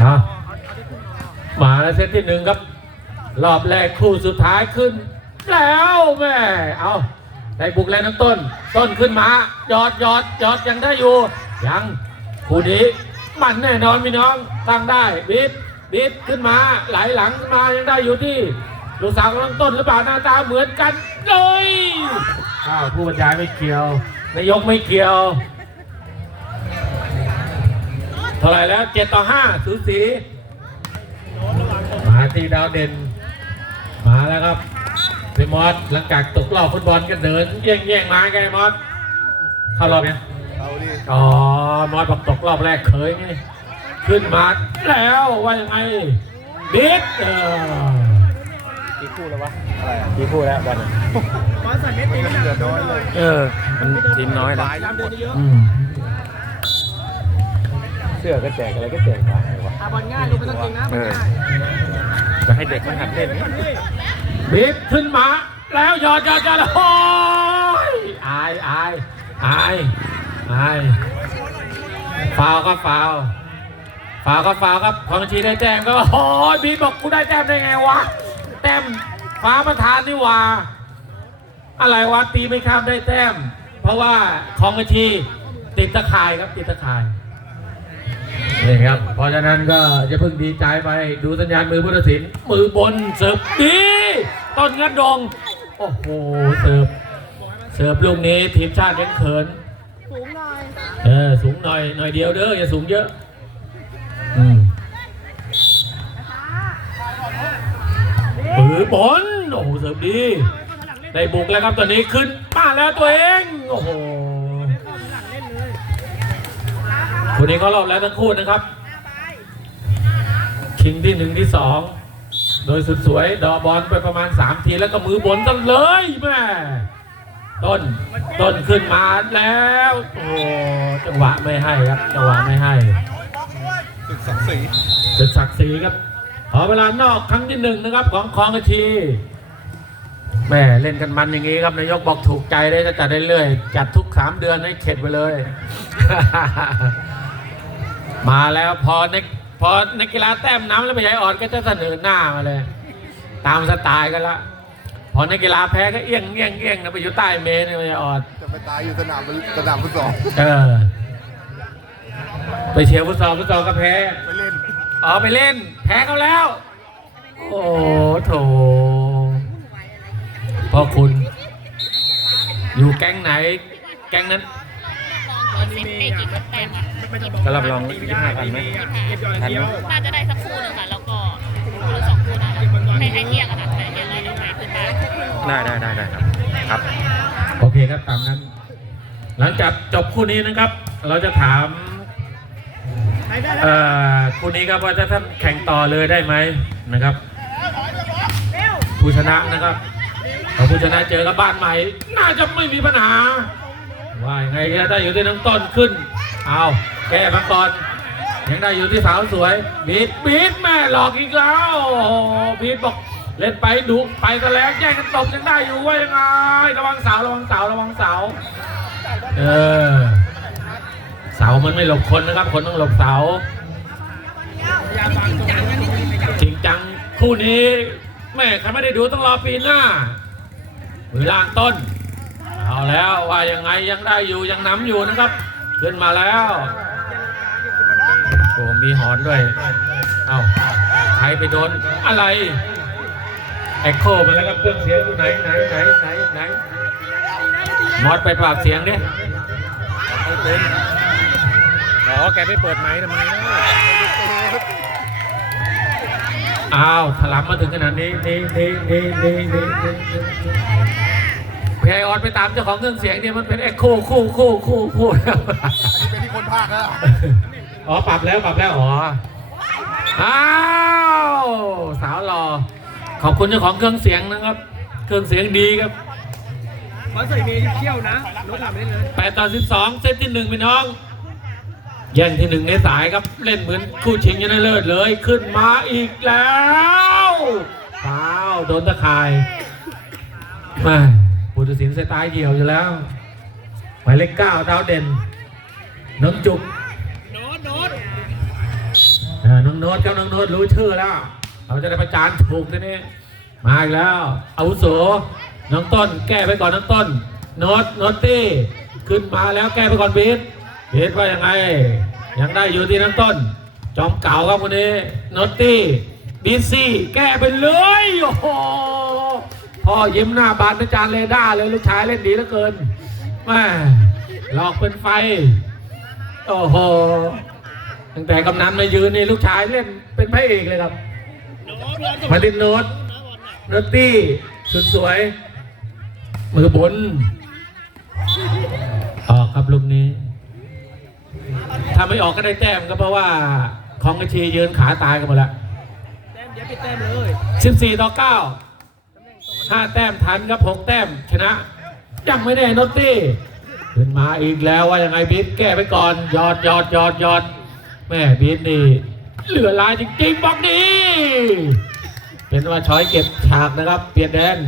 เอามาแล้วเซตที่หนึ่งครับ รอบแรกคู่สุดท้ายขึ้น แล้วแม่เอาได้บุกแล้วน้องต้น ต้นขึ้นมาหยอดหยอดหยอดยังได้อยู่ ยังคู่นี้มันแน่นอนพี่น้องตั้งได้บีบบีบขึ้นมาไหลหลังขึ้นมายังได้อยู่ที่ลูกสาวของน้องต้นหรือเปล่าหน้าตาเหมือนกันเลยอ้าวผู้บรรยายไม่เกี่ยวนายกไม่เกี่ยว เท่าไหร่แล้วเจ็ดต่อห้าสูสีมาที่ดาวเด่น มาแล้วครับพี่มอสหลังจากตกรอบฟุตบอลก็เดินแย่งแย่งๆมาไงมอสเข้ารอบยังเอาดิอ๋อมอสบอกตกรอบแรกเคยไงขึ้นมาแล้วว่ายังไงบิ๊กเออกี่คู่แล้ววะอะไรอะกี่คู่แล้วบอลอะบอลใส่เม็ดตีไม่หนักเดือดน้อยเลยเออมันทีมน้อยนะตาม เดินเยอะอืมเสื้อก็แจกอะไรก็แจกไปวะอาบอลง่ายลูกไม่ต้องเก่งนะบอลง่ายจะให้เด็กมันหัดเล่นนี่บิ๊กขึ้นมา แล้วหยอดหยอดหยอดโอ้ยอายอายอายอายฟาวครับฟาวฟาวครับฟาวครับของชีได้แต้มก็โอ้ยบิ๊กบอกกูได้แต้มได้ไงวะแต้มฟ้าประธานนี่หว่าอะไรวะตีไม่ข้ามได้แต้ม เพราะว่าของบัญชีติดตะข่ายครับติดตะข่าย นี่ครับ เพราะฉะนั้นก็จะเพิ่งดีใจไปดูสัญญาณมือผู้ตัดสินมือบนเสิร์ฟดีต้นงัดดง โอ้โหเสิร์ฟเสิร์ฟลูกนี้ทีมชาติยังเขินสูงหน่อยเออสูงหน่อยหน่อยเดียวเด้ออย่าสูงเยอะอืมมือบนโอ้โหเสิร์ฟดีได้บุกแล้วครับตอนนี้ขึ้นมาแล้วตัวเองโอ้โห คนนี้เขารอบแล้วทั้งคู่นะครับคิงที่หนึ่งที่สองโดยสุดสวยดอกบอลไปประมาณ 3 ทีแล้วก็มือบนกันเลยแม่ต้นต้นขึ้นมาแล้วโอ้จังหวะไม่ให้ครับจังหวะไม่ให้ศึกศักดิ์ศรีศึกศักดิ์ศรีครับ ขอเวลานอกครั้งที่หนึ่งนะครับ ของคลองกระชีแม่เล่นกันมันอย่างนี้ครับนายกบอกถูกใจได้ก็จัดได้เรื่อยจัดทุกสามเดือนให้เข็ดไปเลย มาแล้วพอในพอในกกีฬาแต้มน้ำแล้วไม่ใช่อ่อนก็จะเสนอหน้ามาเลย ตามสไตล์กันละ พอในกกีฬาแพ้ก็เอี้ยงเอี้ยงเอี้ยงนะไปอยู่ใต้เมนไม่ใช่อ่อนจะไปตายอยู่สนามสนามฟุตซอลเออไปเชียร์ฟุตซอลฟุตซอลก็แพ้ไปเล่นอ๋อไปเล่น แพ้เขาแล้ว โอ้โถพ่อคุณ อยู่แก๊งไหน แก๊งนั้น ก็รับรองยี่ห้าพันไหมเก็บหย่อนเดียวน่าจะได้สักคู่หนึ่งค่ะ แล้วก็คู่หรือสองคู่นะให้ให้เที่ยงอะค่ะแต่เที่ยงเลยเดี๋ยวไปขึ้นได้ได้ได้ได้ได้ครับครับ โอเคครับตามนั้น หลังจากจบคู่นี้นะครับ เราจะถามไปได้แล้วเอ่อคู่นี้ครับว่าจะท่านแข่งต่อเลยได้ไหมนะครับ ผู้ชนะนะครับพอผู้ชนะเจอกับบ้านใหม่ น่าจะไม่มีปัญหา ว่ายังไงก็ได้อยู่ที่น้องต้นขึ้น เอา แก้มาก่อน ยังได้อยู่ที่สาวสวย บีดบีดแม่หลอกอีกแล้วบีดบอกเล่นไปดุไปก็แล้วแย่งกันตบยังได้อยู่ว่ายังไงระวังเสาระวังเสาระวังเสาเออเสามันไม่หลบคนนะครับ คนต้องหลบเสาจริงจังคู่นี้แม่ใครไม่ได้ดูต้องรอปีหน้ามือล่างต้น เอาแล้วว่ายังไงยังได้อยู่ยังน้ำอยู่นะครับ ขึ้นมาแล้ว อ้มีหอนด้วย เอาใครไปโดนอะไร แอคโคมาแล้วครับเครื่องเสียงอยู่ไหนไหนไหนไหนไหนมอดไปปราบเสียงดิไม่เป็นอ๋อแกไม่เปิดไม้ทำไมอ้าวถลำมาถึงขนาดนี้นี่นี่นี่นี่นี่นี่พี่ไอออนไปตามเจ้าของเครื่องเสียงเนี่ยมันเป็นแอคโคคู่คู่คู่คู่แล้วอันนี้เป็นที่คนภาคแล้ว อ๋อปรับแล้วปรับแล้วอ๋ออ้าวสาวหล่อขอบคุณเจ้าของเครื่องเสียงนะครับ เครื่องเสียงดีครับบอลใส่เมย์เที่ยวนะรถหลับได้เลยแปดต่อสิบสองเซตที่หนึ่งพี่น้องแย่งที่หนึ่งในสายครับเล่นเหมือนคู่ชิงชนะเลิศเลยขึ้นมาอีกแล้วฟ้าวโดนตะข่ายแมาผู้ตัดสินสไตล์เดี่ยวอยู่แล้วหมายเลขเก้าดาวเด่นน้องจุกโดนโดน เออน้องโน้ตครับน้องโน้ตรู้ชื่อแล้วเราจะได้ประจานถูกทีนี้มาอีกแล้วอาวุโสน้องต้น แก้ไปก่อนน้องต้น โน้ตโน้ตตี้ขึ้นมาแล้วแก้ไปก่อนบีทบีทว่ายังไง ยังได้อยู่ที่น้องต้น จอมเก่าครับคนนี้โน้ตตี้บีซี่แก้ไปเลยโอ้โหพ่อยิ้มหน้าบานประจานเรด้าเลยลูกชายเล่นดีเหลือเกินแม่หลอกเป็นไฟ โอ้โห ตั้งแต่กำนันมายืนนี่ลูกชายเล่นเป็นพระเอกเลยครับมาดินโนตโนตตี้สุดสวย มือบนออกครับลูกนี้ ถ้าไม่ออกก็ได้แต้มก็เพราะว่าของกระชียืนขาตายกันหมดแล้วแต้มเดี๋ยวปิดแต้มเลย14ต่อ9 5แต้มทันครับ6แต้มชนะ ยังไม่ได้โนตตี้ขึ้นมาอีกแล้วว่ายังไงบิ๊กแก้ไปก่อนหยอดหยอดหยอดหยอด แม่บีทนี่เหลือลายจริงๆบอกดีเป็นว่าช้อยเก็บฉากนะครับ เปลี่ยนแดน